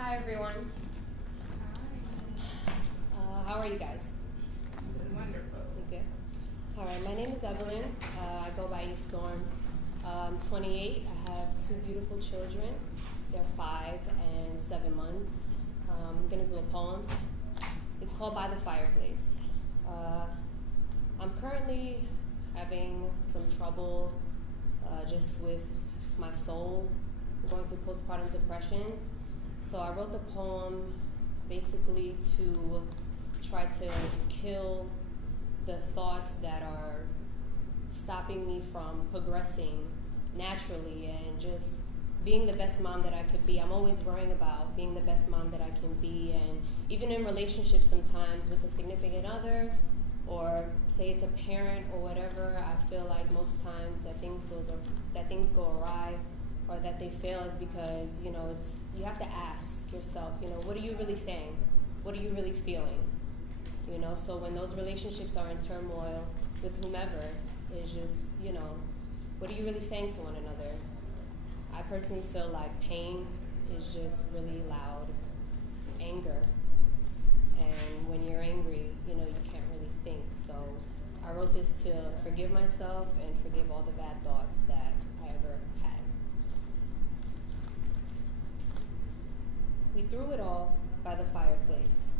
Hi everyone. How are you guys? Wonderful. You good? All right, my name is Evelyn. I go by Storm. I'm 28. I have two beautiful children. They're 5 and 7 months. I'm gonna do a poem. It's called By the Fireplace. I'm currently having some trouble just with my soul, going through postpartum depression. So I wrote the poem basically to try to kill the thoughts that are stopping me from progressing naturally and just being the best mom that I could be. I'm always worrying about being the best mom that I can be, and even in relationships sometimes with a significant other, or say it's a parent or whatever, I feel like most times that things go awry or that they fail is because, you have to ask yourself, what are you really saying? What are you really feeling? So when those relationships are in turmoil with whomever, it's just, what are you really saying to one another? I personally feel like pain is just really loud anger. And when you're angry, you can't really think. So I wrote this to forgive myself and forgive all the bad thoughts that I ever had. We threw it all by the fireplace.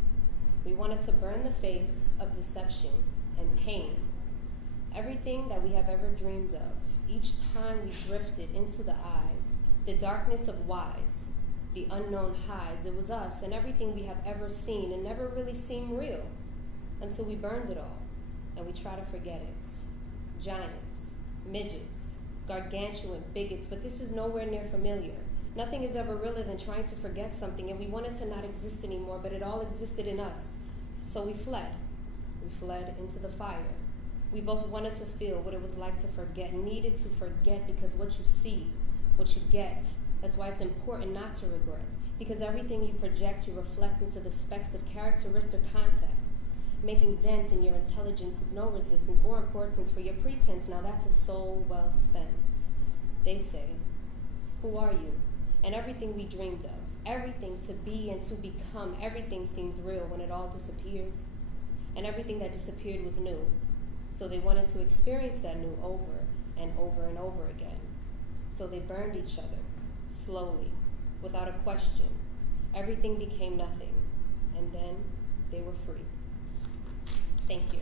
We wanted to burn the face of deception and pain. Everything that we have ever dreamed of, each time we drifted into the eye, the darkness of whys, the unknown highs, it was us and everything we have ever seen and never really seemed real until we burned it all and we try to forget it. Giants, midgets, gargantuan bigots, but this is nowhere near familiar. Nothing is ever realer than trying to forget something, and we wanted to not exist anymore, but it all existed in us. So we fled. We fled into the fire. We both wanted to feel what it was like to forget, needed to forget, because what you see, what you get, that's why it's important not to regret. Because everything you project, you reflect into the specks of characteristic contact, making dent in your intelligence with no resistance or importance for your pretense. Now that's a soul well spent. They say, who are you? And everything we dreamed of, everything to be and to become, everything seems real when it all disappears. And everything that disappeared was new. So they wanted to experience that new over and over and over again. So they burned each other, slowly, without a question. Everything became nothing. And then they were free. Thank you.